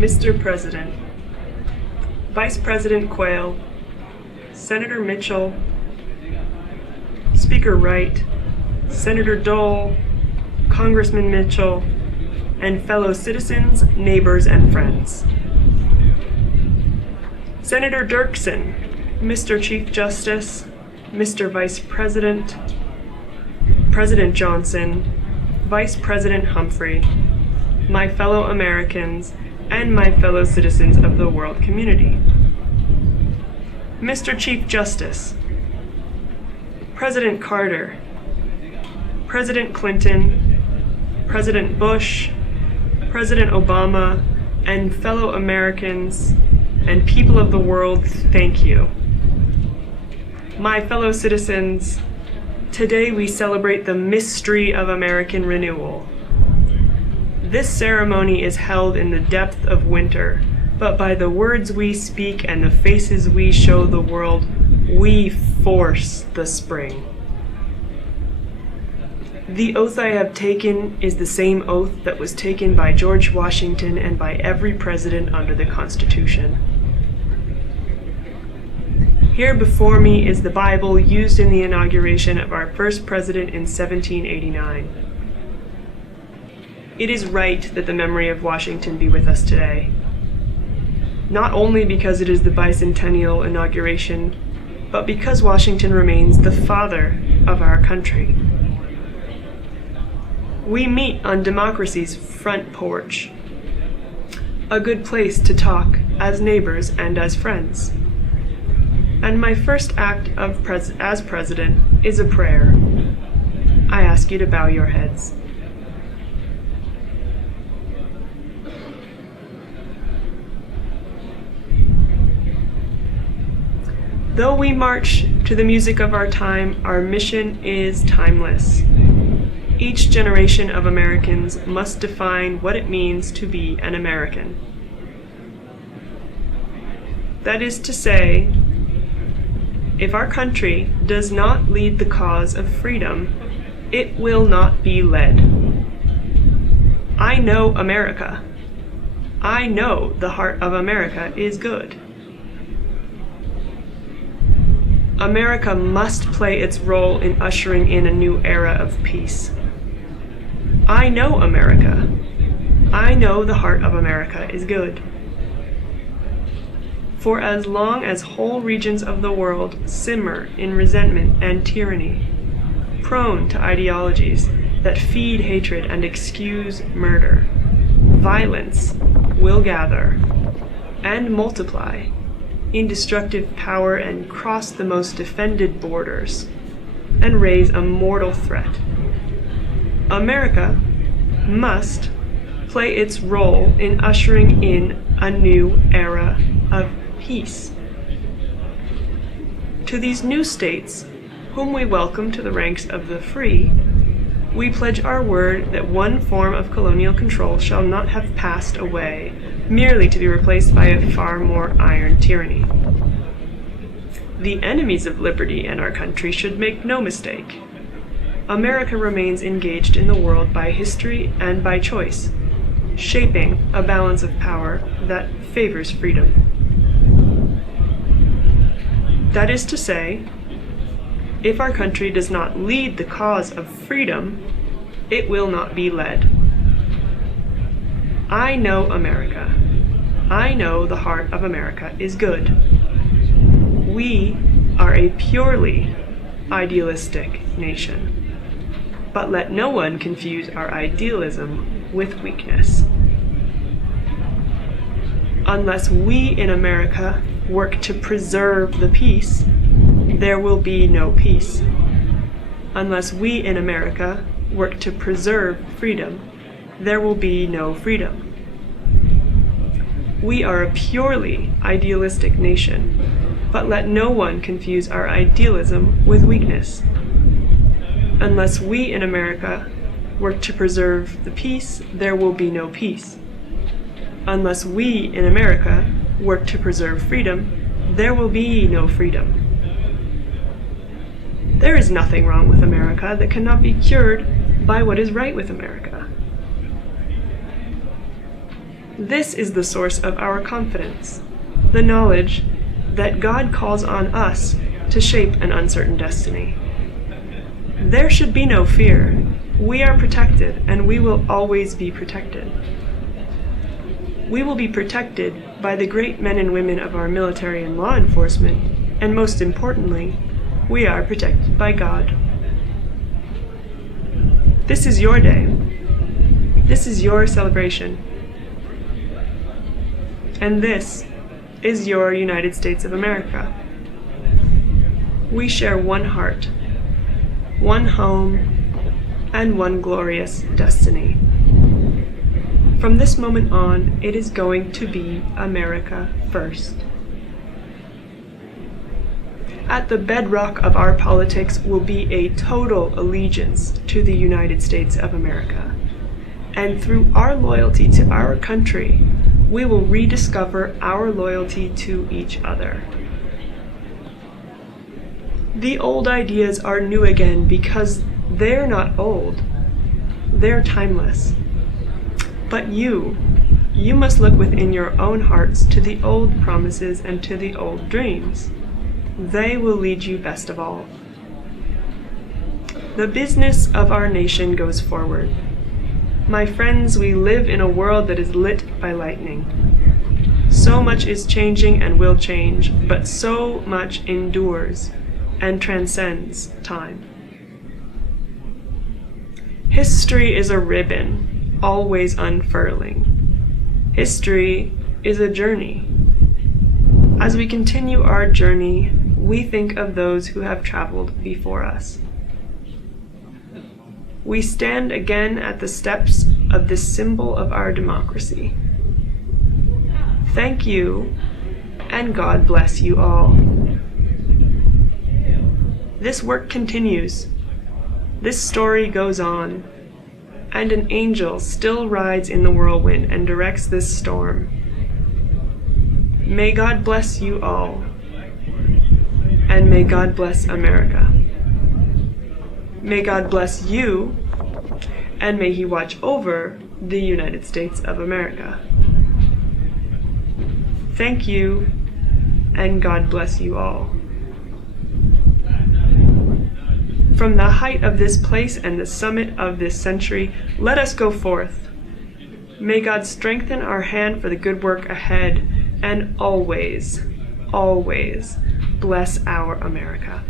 Mr. President, Vice President Quayle, Senator Mitchell, Speaker Wright, Senator Dole, Congressman Mitchell, and fellow citizens, neighbors, and friends. Senator Dirksen, Mr. Chief Justice, Mr. Vice President, President Johnson, Vice President Humphrey, my fellow Americans, and my fellow citizens of the world community. Mr. Chief Justice, President Carter, President Clinton, President Bush, President Obama, and fellow Americans and people of the world, thank you. My fellow citizens, today we celebrate the mystery of American renewal. This ceremony is held in the depth of winter, but by the words we speak and the faces we show the world, we force the spring. The oath I have taken is the same oath that was taken by George Washington and by every president under the Constitution. Here before me is the Bible used in the inauguration of our first president in 1789. It is right that the memory of Washington be with us today. Not only because it is the bicentennial inauguration, but because Washington remains the father of our country. We meet on democracy's front porch, a good place to talk as neighbors and as friends. And my first act as president is a prayer. I ask you to bow your heads. Though we march to the music of our time, our mission is timeless. Each generation of Americans must define what it means to be an American. That is to say, if our country does not lead the cause of freedom, it will not be led. I know America. I know the heart of America is good. America must play its role in ushering in a new era of peace. I know America. I know the heart of America is good. For as long as whole regions of the world simmer in resentment and tyranny, prone to ideologies that feed hatred and excuse murder, violence will gather and multiply in destructive power and cross the most defended borders and raise a mortal threat. America must play its role in ushering in a new era of peace. To these new states, whom we welcome to the ranks of the free, we pledge our word that one form of colonial control shall not have passed away, merely to be replaced by a far more iron tyranny. The enemies of liberty and our country should make no mistake. America remains engaged in the world by history and by choice, shaping a balance of power that favors freedom. That is to say, if our country does not lead the cause of freedom, it will not be led. I know America. I know the heart of America is good. We are a purely idealistic nation. But let no one confuse our idealism with weakness. Unless we in America work to preserve the peace, there will be no peace. Unless we in America work to preserve freedom, there will be no freedom. We are a purely idealistic nation, but let no one confuse our idealism with weakness. Unless we in America work to preserve the peace, there will be no peace. Unless we in America work to preserve freedom, there will be no freedom. There is nothing wrong with America that cannot be cured by what is right with America. This is the source of our confidence, the knowledge that God calls on us to shape an uncertain destiny. There should be no fear. We are protected, and we will always be protected. We will be protected by the great men and women of our military and law enforcement, and most importantly, we are protected by God. This is your day. This is your celebration. And this is your United States of America. We share one heart, one home, and one glorious destiny. From this moment on, it is going to be America first. At the bedrock of our politics will be a total allegiance to the United States of America. And through our loyalty to our country, we will rediscover our loyalty to each other. The old ideas are new again because they're not old. They're timeless. But you must look within your own hearts to the old promises and to the old dreams. They will lead you best of all. The business of our nation goes forward. My friends, we live in a world that is lit by lightning. So much is changing and will change, but so much endures and transcends time. History is a ribbon, always unfurling. History is a journey. As we continue our journey, we think of those who have traveled before us. We stand again at the steps of this symbol of our democracy. Thank you, and God bless you all. This work continues. This story goes on. And an angel still rides in the whirlwind and directs this storm. May God bless you all, and may God bless America. May God bless you, and may He watch over the United States of America. Thank you, and God bless you all. From the height of this place and the summit of this century, let us go forth. May God strengthen our hand for the good work ahead, and always, always bless our America.